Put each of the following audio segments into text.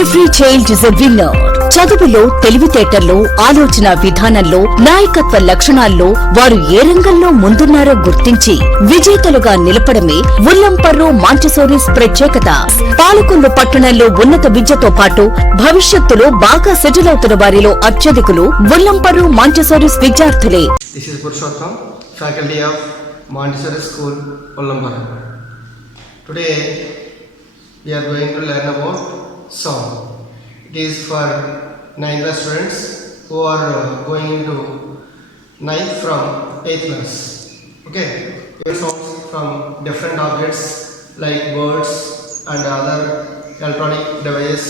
Every child is a winner. చదువులో, తెలివితేటల్లో, ఆలోచన విధానంలో, నాయకత్వ లక్షణాల్లో వారు ఏ రంగంలో ముందున్నారో గుర్తించి విజేతలుగా నిలపడమే ఉల్లంపర్రు మాంటిసోరీస్ ప్రత్యేకత. పాలకొల్లు పట్టణంలో ఉన్నత విద్యతో పాటు భవిష్యత్తులో బాగా సెటిల్ అవుతున్న వారిలో అత్యధికులు ఉల్లంపర్రు మాంటిసోరీస్ విద్యార్థులే. This is Purushottam, faculty of Montessori School, Ullamparru. Today we are going to learn about song. It is for 9th class students who are going into 9th from 8th class. Okay, we have songs from different objects like birds and other electronic devices.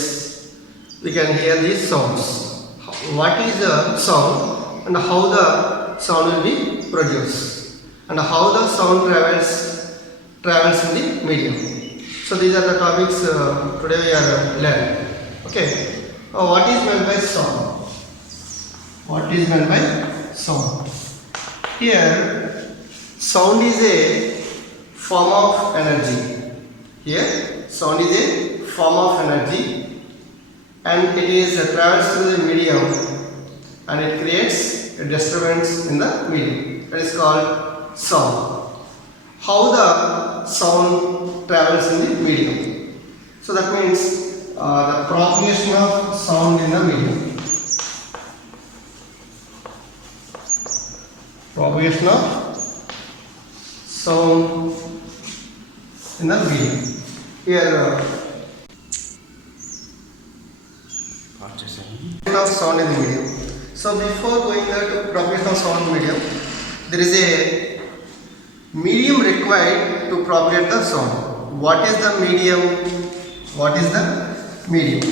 We can hear these sounds. What is a sound and how the sound will be produced and how the sound travels in the medium. So these are the topics today we are learning. Okay. What is meant by sound? What is meant by sound? Here, sound is a form of energy. Here, sound is a form of energy, and it is travels through the medium, and it creates a disturbance in the medium. That is called sound. How the sound travels in the medium? So that means the propagation of sound in the medium. Propagation of sound in the medium. Here, propagation of sound in the medium. So before going there to propagation of sound in the medium, there is a medium required to propagate the sound. What is the medium? What is the medium?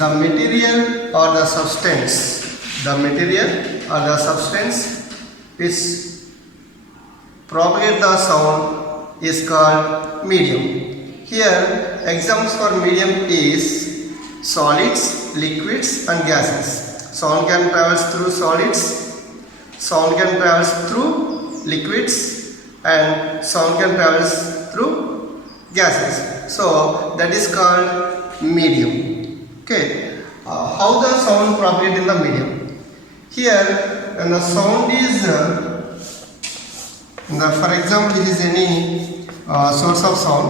The material or the substance. The material or the substance which propagate the sound is called medium. Here, examples for medium is solids, liquids and gases. Sound can travel through solids, sound can travel through liquids, and sound can travel through gases. So that is called medium. Okay. How the sound propagate in the medium? Here, when the sound is, for example, this is any source of sound,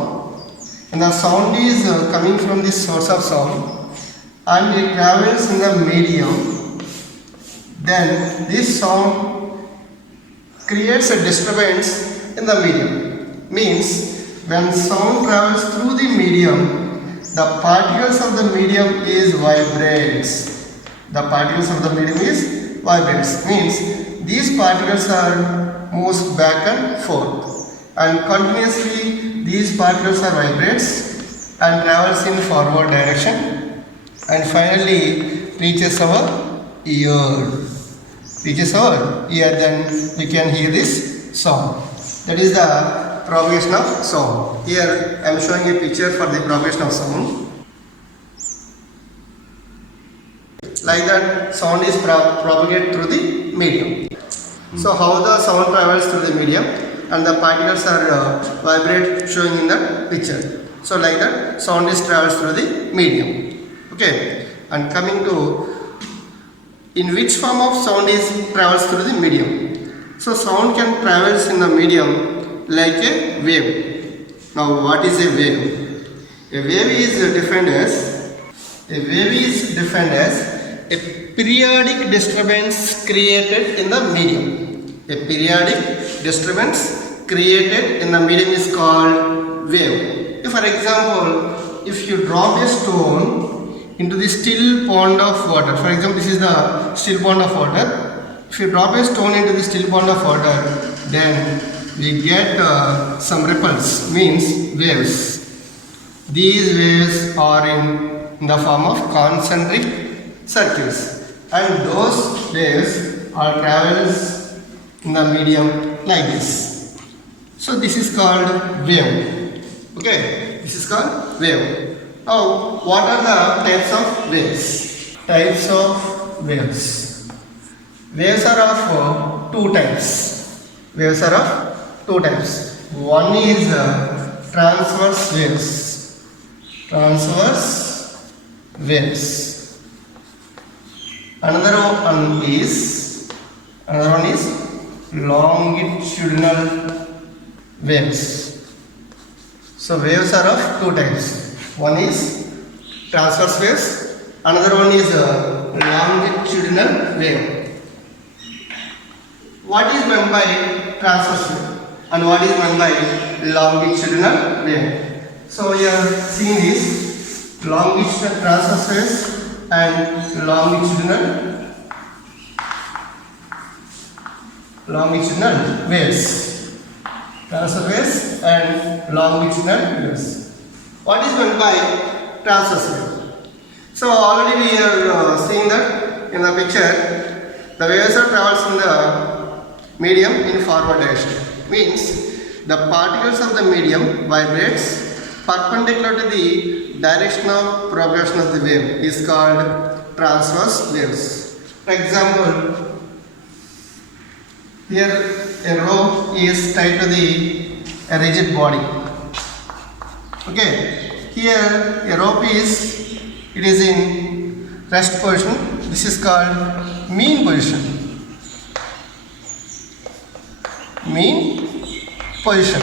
and the sound is coming from this source of sound, and it travels in the medium, then this sound creates a disturbance in the medium. Means when sound travels through the medium, the particles of the medium is vibrates. The particles of the medium is vibrates. Means these particles are moves back and forth, and continuously these particles are vibrates and travels in forward direction, and finally reaches our ear. Then we can hear this sound. That is the propagation of sound. Here I am showing a picture for the propagation of sound. Like that, sound is propagated through the medium. So how the sound travels through the medium, and the particles are vibrate showing in the picture. So like that, sound is travels through the medium. Okay. And coming to in which form of sound is travels through the medium. So sound can travels in the medium like a wave. Now what is a wave? A wave is defined as a periodic disturbance created in the medium. A periodic disturbance created in the medium is called wave. If for example, if you drop a stone into the still pond of water, for example this is the still pond of water, if you drop a stone into the still pond of water, then we get some ripples, means waves. These waves are in the form of concentric circles, and those waves are travels in the medium like this. So this is called wave. Okay, this is called wave. Now what are the types of waves? Types of waves. Waves are of two types. One is transverse waves. transverse waves. Another one is longitudinal waves. So waves are of two types. One is transverse waves, another one is a longitudinal wave. What is meant by transverse wave and what is meant by longitudinal wave? So we are seeing this longitudinal transverse waves and longitudinal waves. Transverse waves and longitudinal waves. What is meant by transverse wave? So already we are seeing that in the picture, the waves are travels in the medium in forward direction. Means the particles of the medium vibrates perpendicular to the direction of progression of the wave is called transverse waves. For example, here a rope is tied to a rigid body. Okay, here a rope is in rest position. This is called mean position. Mean position.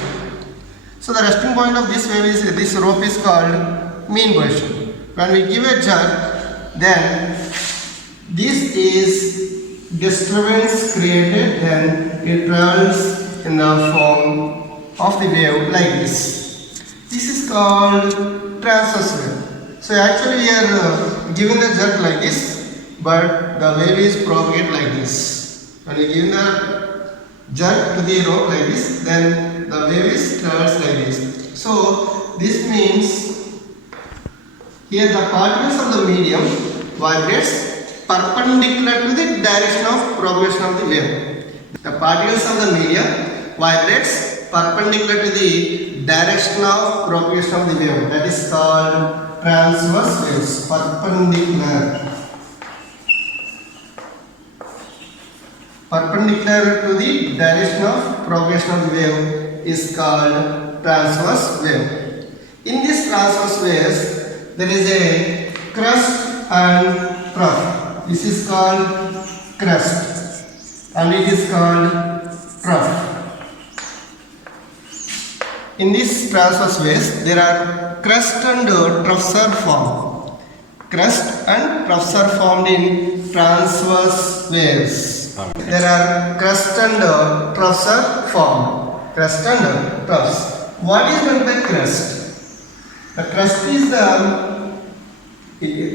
So the resting point of this wave is this rope is called mean position. When we give a jerk, then this is disturbance created, then it travels in the form of the wave like this. This is called transverse wave. So actually we are giving the jerk like this, but the wave is propagated like this. When we give the jerk to the rope like this, then the wave is travels like this. So this means here the particles of the medium vibrates perpendicular to the direction of progression of the wave. The particles of the medium vibrates perpendicular to the direction of propagation of the wave. That is called transverse waves. Perpendicular to the direction of progression of the wave is called transverse wave. In this transverse waves, there is a crest and trough. This is called crest and it is called trough. In this transverse waves, there are crest and troughs are formed. Crest and troughs are formed in transverse waves. There are crest and troughs are formed. Crest and troughs. What is meant by crest? The crest is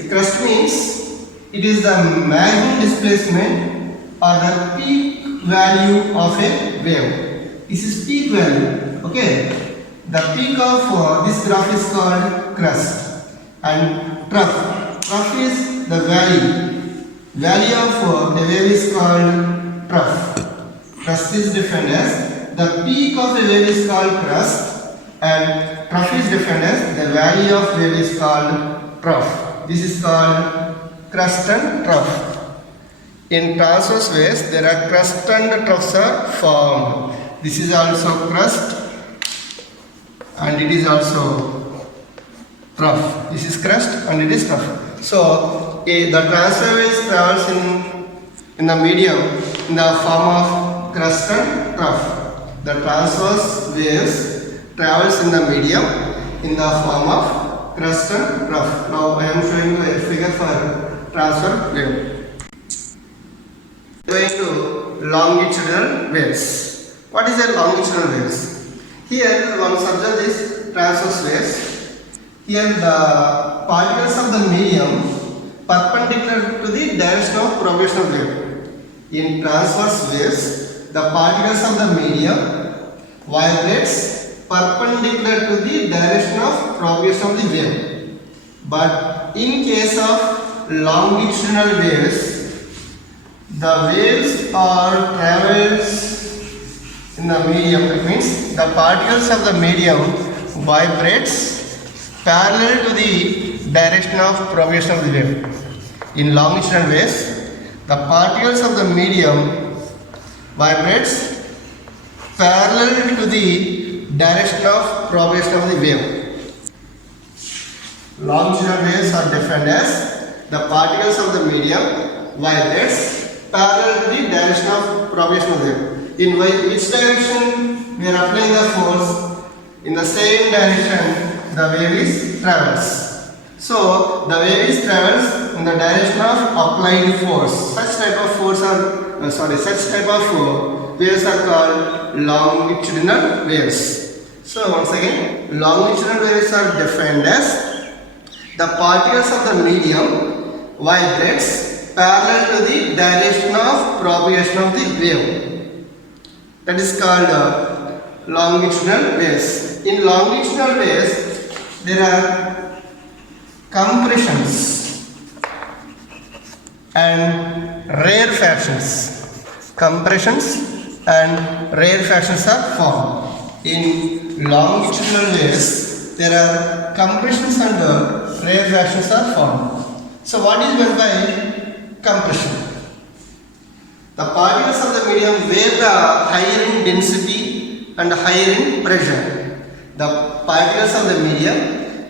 crest means it is the maximum displacement or the peak value of a wave. This is peak value. Okay. The peak of this graph is called crest and trough. Trough is the valley. Valley of the wave is called trough. Crest is defined as the peak of a wave is called crest and trough is defined as the valley of wave is called trough. This is called crest and trough. In transverse waves, there are crest and troughs are formed. This is also crest and it is also trough. This is crest and it is trough. So the transverse waves travels in the medium in the form of crest and trough. The transverse waves travels in the medium in the form of crest and trough. Now I am showing you a figure for transverse wave. Going to longitudinal waves. What is a longitudinal waves? Here one subject is transverse waves. Here the particles of the medium perpendicular to the direction of progression of wave. In transverse waves, the particles of the medium vibrates perpendicular to the direction of progression of the wave. But in case of longitudinal waves, the waves are travels in the medium. It means the particles of the medium vibrates parallel to the direction of progression of the wave. In longitudinal waves, the particles of the medium vibrates parallel to the direction of progression of the wave. longitudinal waves are defined as the particles of the medium vibrates parallel to the direction of propagation of the wave. In which direction we are applying the force, in the same direction the wave is travels. So the wave is travels in the direction of applied force. Such type of force are such type of waves are called longitudinal waves. So once again, longitudinal waves are defined as the particles of the medium vibrates parallel to the direction of propagation of the wave. That is called longitudinal waves. In longitudinal waves, there are compressions and rarefactions. Compressions and rarefactions are formed. In longitudinal waves, there are compressions and rarefactions are formed. So what is meant by compression? The particles of the medium where the higher in density and higher in pressure. The particles of the medium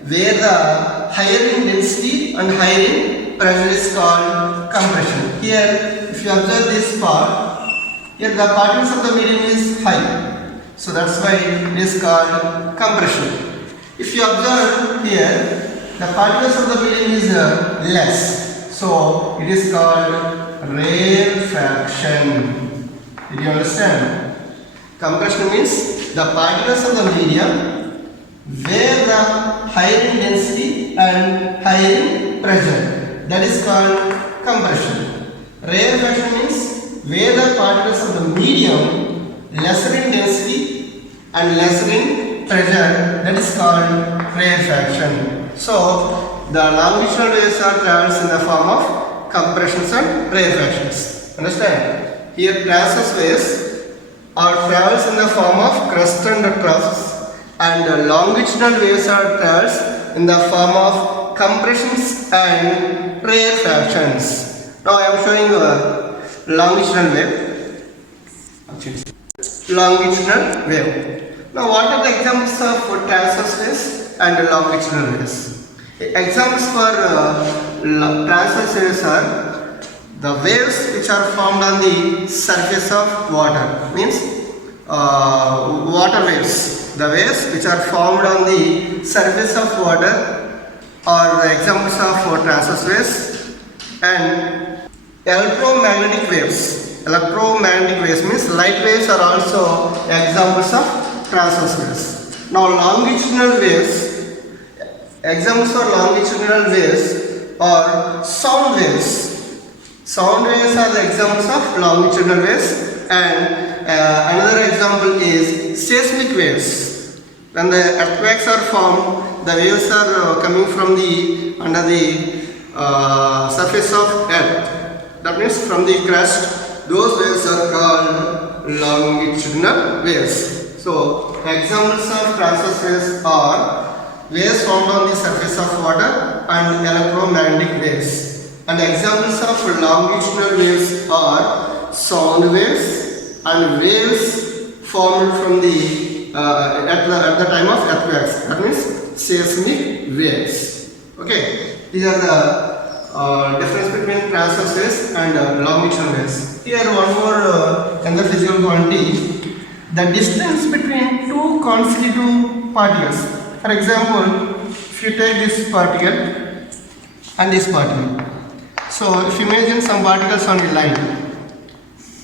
where the higher in density and higher in pressure is called compression. Here, if you observe this part, here the particles of the medium is high. So that's why it is called compression. If you observe here, the particles of the medium is less. So it is called rarefaction. Did you understand? Compression means the particles of the medium where the higher in density and higher in pressure. That is called compression. Rarefaction means where the particles of the medium lesser in density and lesser in pressure. That is called rarefaction. So the longitudinal waves are travels in the form of compressions and rarefactions. Understand? Here transverse waves are travels in the form of crust and troughs, and longitudinal waves are travels in the form of compressions and rarefactions. Now I am showing a longitudinal wave. Longitudinal wave. Now what are the examples of transverse waves and longitudinal waves? Examples for transverse waves are the waves which are formed on the surface of water, means water waves. The waves which are formed on the surface of water are the examples of transverse waves. And electromagnetic waves. Electromagnetic waves means light waves are also examples of transverse waves. Now longitudinal waves, examples for longitudinal waves are sound waves. Sound waves are the examples of longitudinal waves, and another example is seismic waves. When the earthquakes are formed, the waves are coming from the under the surface of earth. That means from the crust. Those waves are called longitudinal waves. So examples of transverse waves are waves formed on the surface of water and electromagnetic waves. And examples of longitudinal waves are sound waves and waves formed from the at the time of earthquakes. That means seismic waves. Okay, these are the difference between transverse waves and longitudinal waves. Here one more another physical quantity: the distance between two consecutive particles. For example, if you take this particle and this particle. So if you imagine some particles on the line,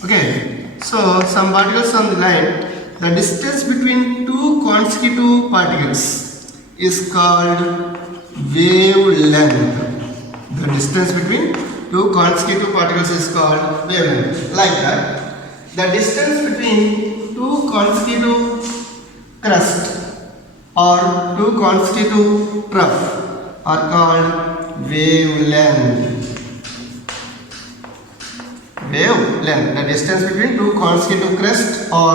okay, so some particles on the line, the distance between two consecutive particles is called wavelength. The distance between two consecutive particles is called wavelength. Like that, the distance between two consecutive crust or two consecutive trough are called wavelength. Wavelength. The distance between two consecutive crests or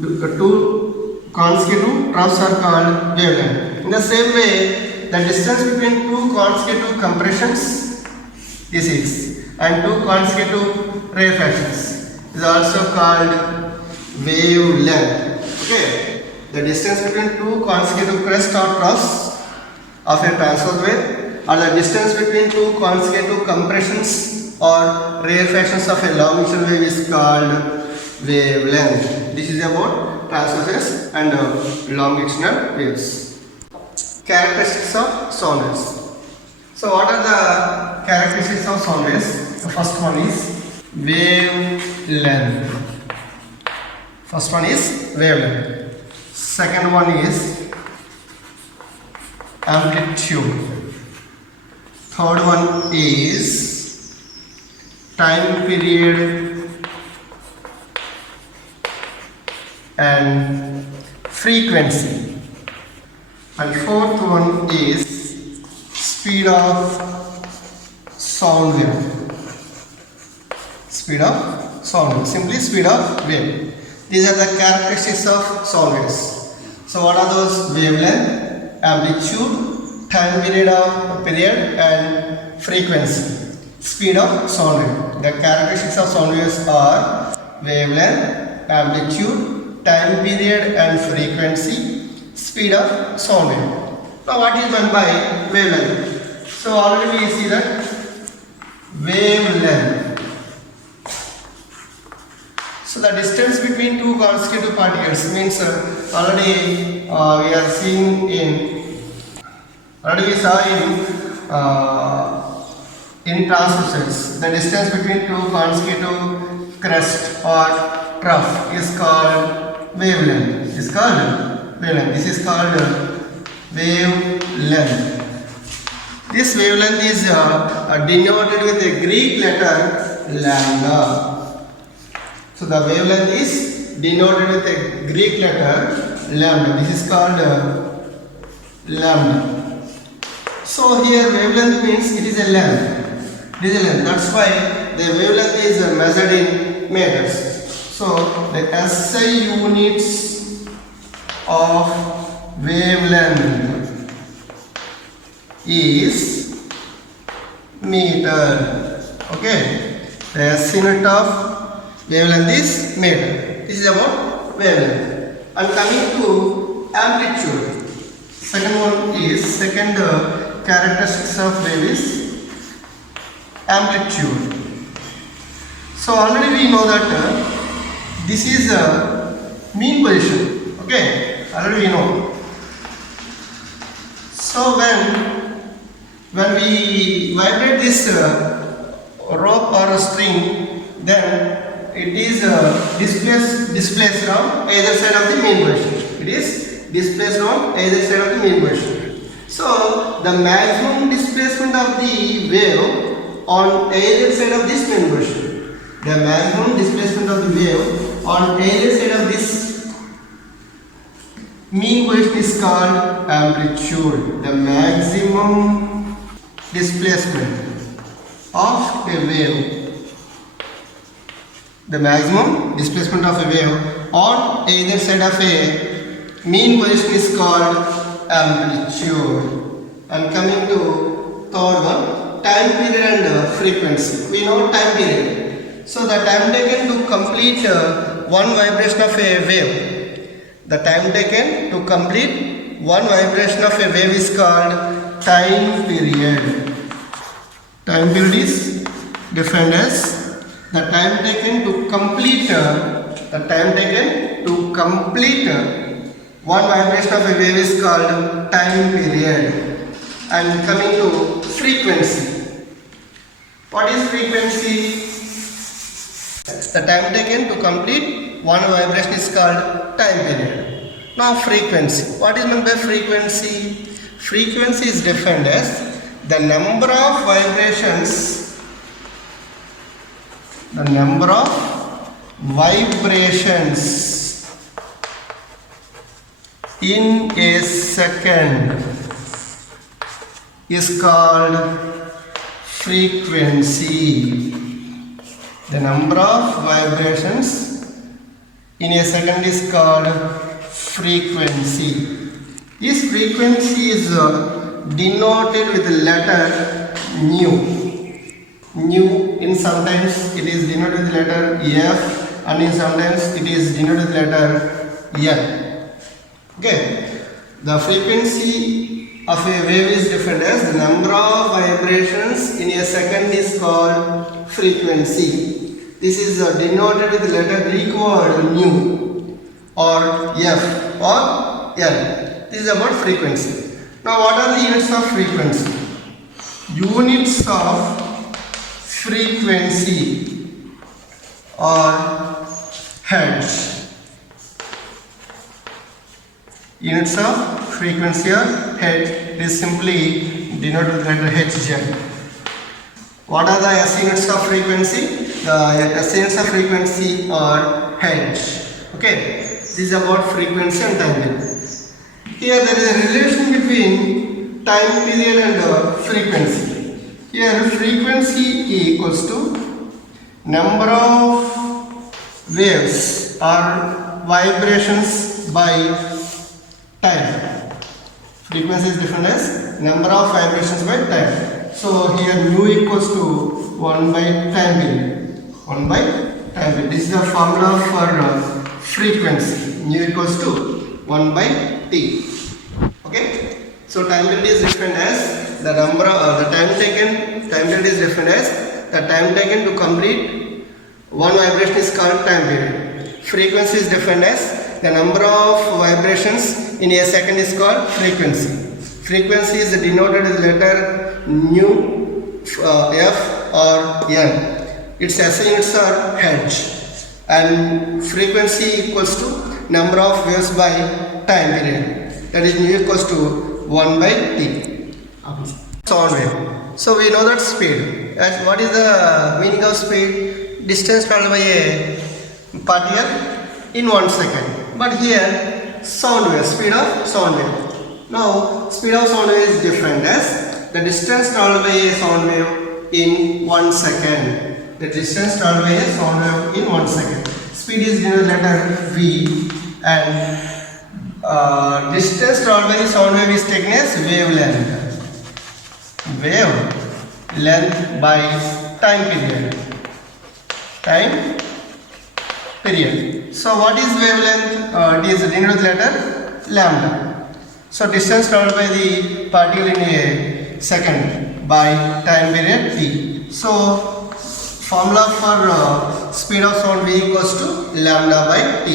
two consecutive troughs are called wavelength. In the same way, the distance between two consecutive compressions, this is, and two consecutive rarefactions is also called wavelength. Okay, the distance between two consecutive crests or troughs of a transverse wave, or the distance between two consecutive compressions or rarefactions of a long-distance wave is called wavelength. This is about transverse and longitudinal waves. Characteristics of sound waves. So what are the characteristics of sound waves? The first one is wavelength. First one is wavelength. Second one is amplitude. Third one is time period and frequency. And fourth one is speed of sound wave. Speed of sound wave. Simply speed of wave. These are the characteristics of sound waves. So what are those? Wavelength, amplitude, time period and frequency. Speed of sound wave. The characteristics of sound waves are wavelength, amplitude, time period and frequency, speed of sound wave. Now what is meant by wavelength? So already we see that wavelength. So the distance between two consecutive particles means already we are seeing already we saw in transverse the distance between two consecutive crest or trough is called wavelength. This is called wavelength. This wavelength is denoted with a Greek letter lambda. So the wavelength is denoted with a Greek letter lambda. This is called lambda. So here wavelength means it is a length. It is a length. That's why the wavelength is measured in meters. So the SI units of wavelength is meter. Okay. The SI unit of wavelength is meter. This is about wavelength. And coming to amplitude. Second characteristics of wave is amplitude. So already we know that this is a mean position. Okay, already we know. So when we vibrate this rope or a string, then it is displaced on either side of the mean position. It is displaced on either side of the mean position. So the maximum displacement of the wave on either side of this mean position. The maximum displacement of the wave on either side of this mean position is called amplitude. The maximum displacement of a wave. The maximum displacement of a wave on either side of a mean position is called amplitude. And coming to third one, time period and frequency. We know time period. So the time taken to complete one vibration of a wave. The time taken to complete one vibration of a wave is called time period. Time period is defined as the time taken to complete one vibration of a wave is called time period. And coming to frequency. What is frequency? The time taken to complete one vibration is called time period. Now frequency. What is meant by frequency? Frequency is defined as the number of vibrations in a second is called frequency. The number of vibrations in a second is called frequency. This frequency is denoted with the letter nu. Nu, in sometimes it is denoted with the letter F, and in sometimes it is denoted with the letter N. Okay, the frequency of a wave is defined as the number of vibrations in a second is called frequency. This is denoted with the letter Greek word nu or F or L. This is about frequency. Now what are the units of frequency? Units of frequency or hertz. Units of frequency or hertz is simply denoted with the letter Hz. What are the S units of frequency? The S units of frequency are hertz. Okay, this is about frequency and time period. Here there is a relation between time period and frequency. Here frequency equals to number of waves or vibrations by time. Frequency is defined as number of vibrations by time. So here mu equals to 1 by time period. 1 by time period. This is the formula for frequency. Mu equals to 1 by t. Okay. So time period is defined as the number of the time taken. Time period is defined as the time taken to complete one vibration is called time period. Frequency is defined as the number of vibrations in a second is called frequency. Frequency is denoted with letter nu, F or N. Its SI units are hertz. And frequency equals to number of waves by time period. That is mu equals to 1 by t. Sound wave. So we know that speed. And what is the meaning of speed? Distance traveled by a particle in 1 second. But here sound wave, speed of sound wave. Now speed of sound wave is defined as the distance traveled by a sound wave in 1 second. The distance traveled by a sound wave in 1 second. Speed is given letter V, and distance traveled by the sound wave is taken as wavelength. Wavelength by time period. Time period. So what is wavelength? It is denoted with letter lambda. So distance traveled by the particle in a second by time period t. So formula for speed of sound v equals to lambda by t.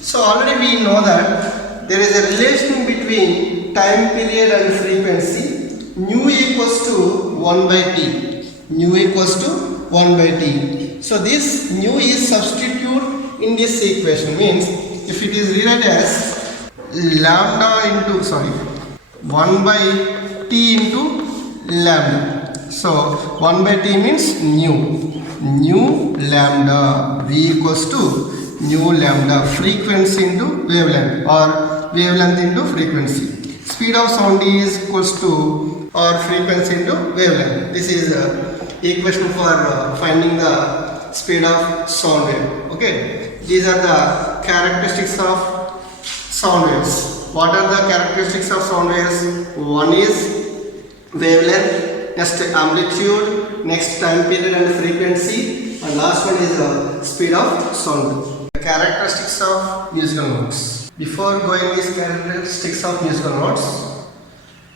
So already we know that there is a relation between time period and frequency. Nu equals to 1 by t. Nu equals to 1 by t. So this nu is substitute in this equation, means if it is rewritten as lambda into 1 by t into lambda. So 1 by t means nu lambda. V equals to nu lambda, frequency into wavelength or wavelength into frequency. Speed of sound is equals to or frequency into wavelength. This is equation for finding the speed of sound wave. Okay, these are the characteristics of sound waves. What are the characteristics of sound waves? One is wavelength, next amplitude, next time period and frequency, and last one is speed of sound. The characteristics of musical notes. Before going these characteristics of musical notes,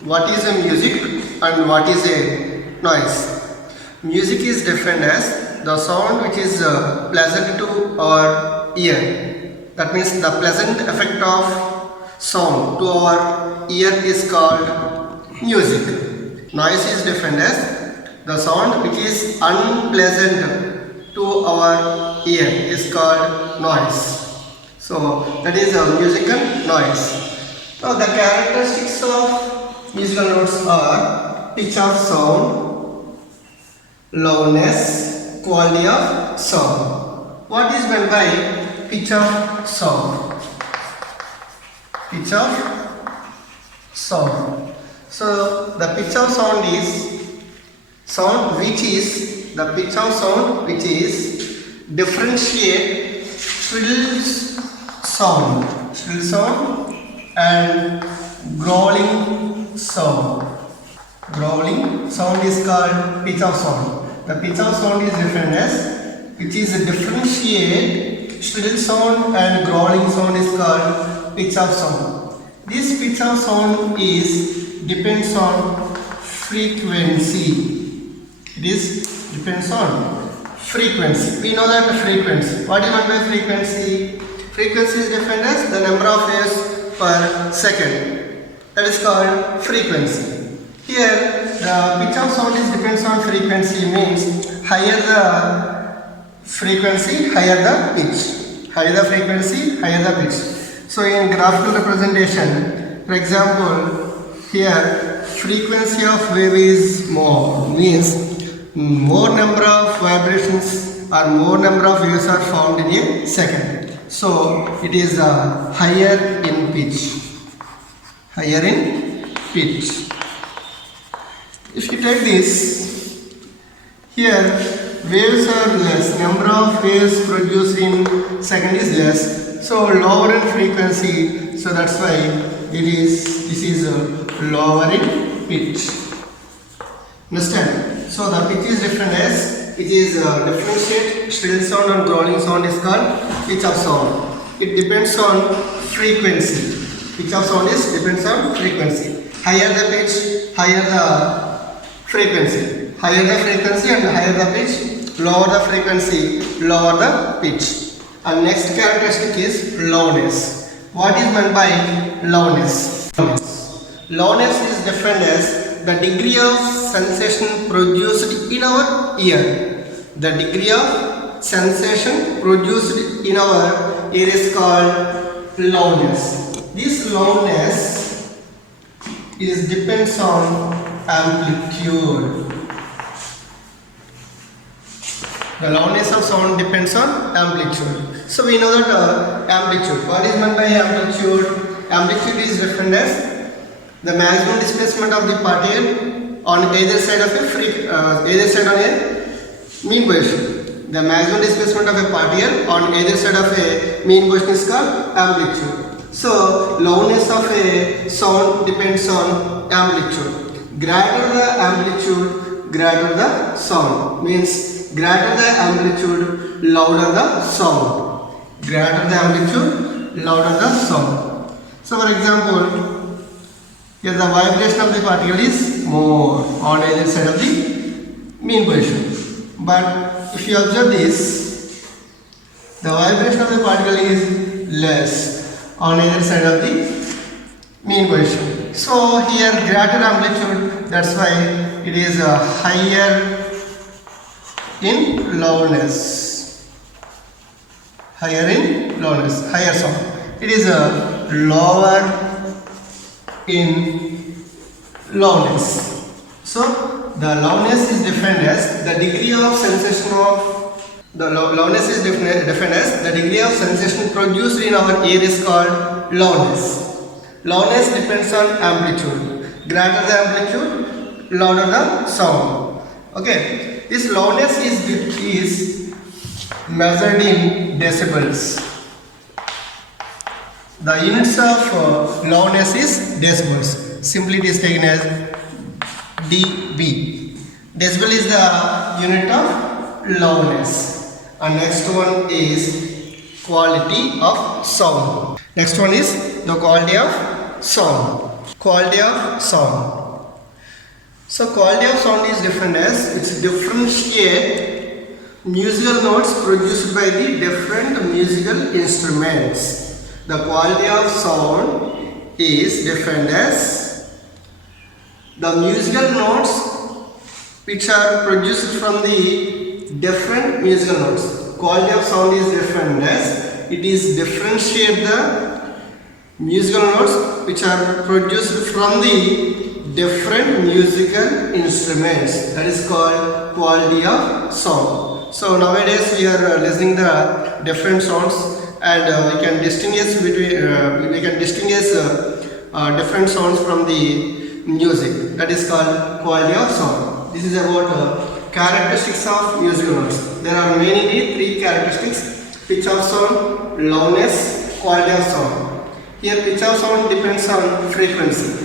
what is a music and what is a noise? Music is defined as the sound which is pleasant to our ear. That means the pleasant effect of sound to our ear is called music. Noise is defined as the sound which is unpleasant to our ear is called noise. So that is a musical noise. Now the characteristics of musical notes are pitch of sound, loudness, quality of sound. What is meant by pitch of sound? Pitch of sound. So the pitch of sound is sound which is the pitch of sound which is differentiate shrill sound and growling sound. Growling sound is called pitch of sound. The pitch of sound is defined as which is a differentiate shrill sound and growling sound is called pitch of sound. This pitch of sound is depends on frequency. It is depends on frequency. We know that frequency. What do you mean by frequency? Frequency is defined as the number of waves per second. That is called frequency. Here, the pitch of sound is depends on frequency, means higher the frequency, higher the pitch. Higher the frequency, higher the pitch. So in graphical representation, for example, here frequency of wave is more, means more number of vibrations or more number of waves are found in a second. So it is higher in pitch. Higher in pitch. If you take this, here waves are less, number of waves produced in second is less, so lower in frequency, so that's why this is lower in pitch. Understand? So the pitch is different as it is differentiate shrill sound and growling sound is called pitch of sound. It depends on frequency. Pitch of sound is depends on frequency. Higher the pitch, higher the frequency. Higher the frequency and higher the pitch, lower the frequency, lower the pitch. And next characteristic is lowness. What is meant by lowness? Lowness is defined as the degree of sensation produced in our ear. The degree of sensation produced in our ear is called lowness. This lowness is depends on amplitude. The loudness of sound depends on amplitude. So we know that amplitude. What is meant by amplitude? Amplitude is defined as the maximum displacement of the particle on either side of a mean position. The maximum displacement of a particle on either side of a mean position is called amplitude. So loudness of a sound depends on amplitude. Greater the amplitude, greater the sound. Means greater the amplitude, louder the sound. Greater the amplitude, louder the sound. So for example, here the vibration of the particle is more on either side of the mean position. But if you observe this, the vibration of the particle is less on either side of the mean position. So here greater amplitude, that's why it is higher in loudness. Higher in loudness, higher sound. It is lower in loudness. So the loudness is defined as the degree of sensation of loudness is defined as the degree of sensation produced in our ear is called loudness. Loudness depends on amplitude. Greater the amplitude, louder the sound. Okay. This loudness is measured in decibels. The units of loudness is decibels. Simply it is taken as dB. Decibel is the unit of loudness. And next one is quality of sound. Next one is the quality of sound. Quality of sound. So quality of sound is defined as it's differentiate musical notes produced by the different musical instruments. The quality of sound is defined as the musical notes which are produced from the different musical notes. Quality of sound is defined as it is differentiate the musical notes which are produced from the different musical instruments. That is called quality of sound. So nowadays we are listening the different sounds and we can distinguish different sounds from the music. That is called quality of sound. This is about characteristics of musical notes. There are mainly three characteristics: pitch of sound, loudness, quality of sound. Here pitch of sound depends on frequency.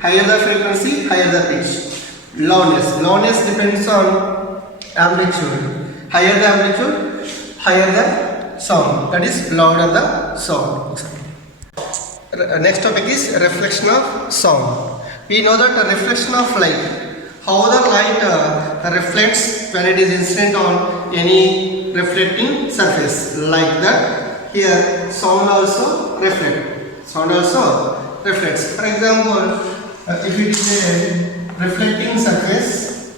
Higher the frequency, higher the pitch. Loudness depends on amplitude. Higher the amplitude, higher the sound. That is louder the sound. Next topic is reflection of sound. We know that the reflection of light, how the light reflects when it is incident on any reflecting surface, like that here sound also reflects. For example, if it is a reflecting surface,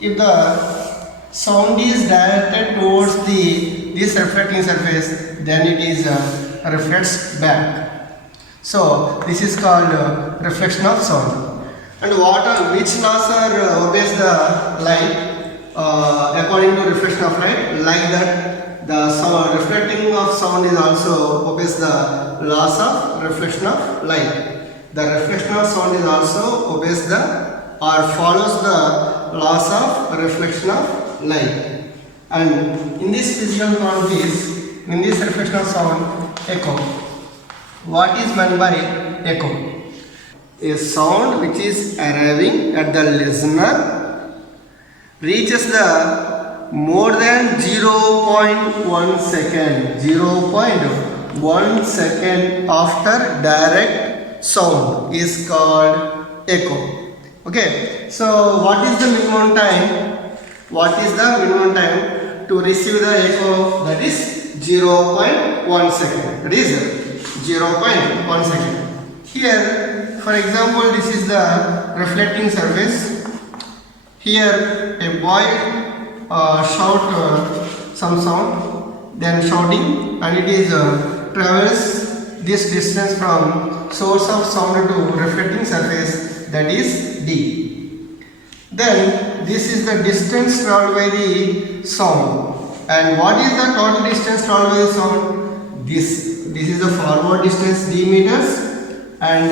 if the sound is directed towards this reflecting surface, then it is reflects back. So this is called reflection of sound. And which laws are obeys the light according to reflection of light? Like that, the sound, reflecting of sound is also obeys the laws of reflection of light. The reflection of sound is also obeys the or follows the laws of reflection of light. And in this physical quantities, in this reflection of sound, echo. What is meant by echo? A sound which is arriving at the listener reaches the more than 0.1 second, 0.1 second after direct sound is called echo. Okay, so what is the minimum time? To receive the echo? That is 0.1 second. That is 0.1 second. Here, for example, this is the reflecting surface. Here, a boy shout some sound, then shouting, and it is travels this distance from source of sound to reflecting surface, that is D. Then this is the distance traveled by the sound. And what is the total distance traveled by the sound? This is the forward distance D meters, and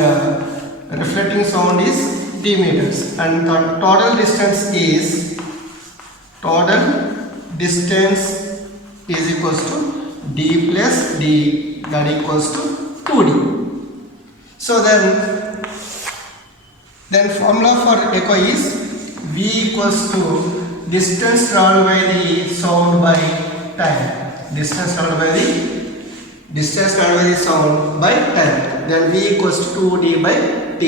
reflecting sound is D meters, and the total distance is equals to D plus D, that equals to 2D. So then formula for echo is V equals to distance traveled by the sound by time. Distance traveled by the sound by time. Then V equals to 2D by T.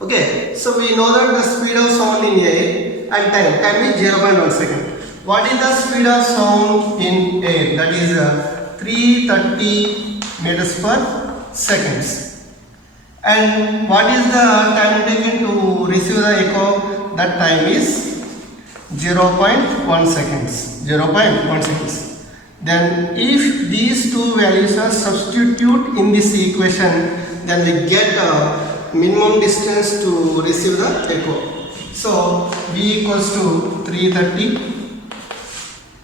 Okay, so we know that the speed of sound in air and time is 0.1 second. What is the speed of sound in air? That is 330 meters per seconds. And what is the time taken to receive the echo? That time is 0.1 seconds. 0.1 seconds. Then if these two values are substituted in this equation, then we get a minimum distance to receive the echo. So V equals to 330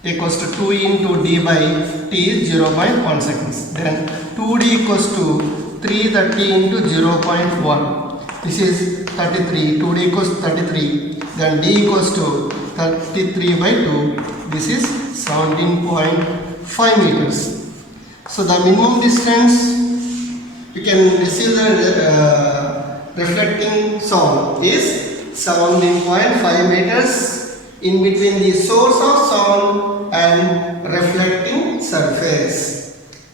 equals to 2 into D by T is 0.1 seconds. Then 2D equals to 330 into 0.1. This is 33. 2D equals to 33. Then D equals to 33 by 2. This is 17.5 meters. So the minimum distance you can receive the reflecting sound is 17.5 meters in between the source of sound and reflecting surface.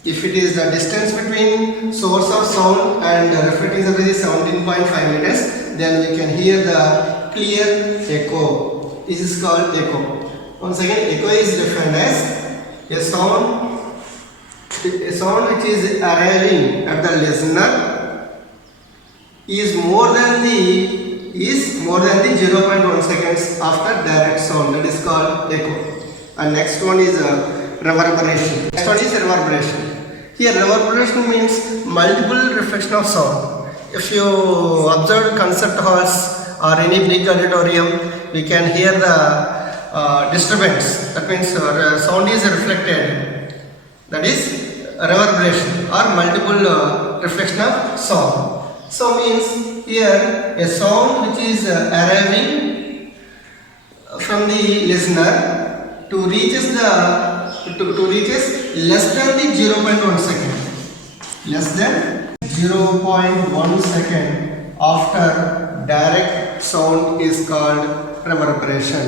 If it is the distance between source of sound and reflecting surface is 17.5 meters, then we can hear the clear echo. This is called echo. Once again, echo is defined as a sound which is arriving at the listener is more than the 0.1 seconds after direct sound. That is called echo. And next one is reverberation. Next one is reverberation. Here reverberation means multiple reflection of sound. If you observe concert halls or any big auditorium, we can hear the disturbance. That means sound is reflected. That is reverberation or multiple reflection of sound. So means here a sound which is arriving from the listener to reaches less than the 0.1 second. Less than 0.1 second after direct sound is called reverberation.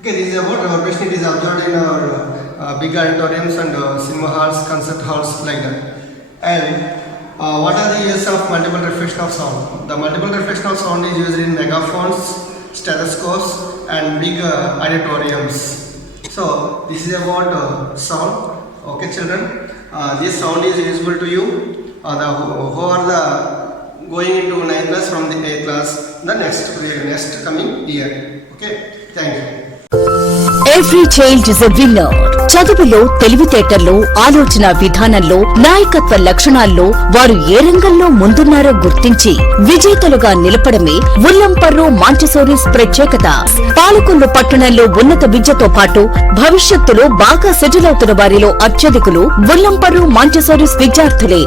Okay, this is about reverberation. It is observed in our big auditoriums and cinema halls, concert halls, like that. And What are the uses of multiple reflection of sound? The multiple reflection of sound is used in megaphones, stethoscopes, and big auditoriums. So this is about sound. Okay, children. This sound is useful to you. Who are the going into 9th class from the 8th class the next coming year. Okay. Thank you. Every child is a winner. చదువులో తెలివితేటల్లో ఆలోచన విధానంలో నాయకత్వ లక్షణాల్లో వారు ఏ రంగంలో ముందున్నారో గుర్తించి విజేతలుగా నిలపడమే ఉల్లంపర్రు మాంటిసోరీస్ ప్రత్యేకత. పాలకొల్లు పట్టణంలో ఉన్నత విద్యతో పాటు భవిష్యత్తులో బాగా సెటిల్ అవుతున్న వారిలో అత్యధికులు ఉల్లంపర్రు మాంటిసోరీస్ విద్యార్థులే.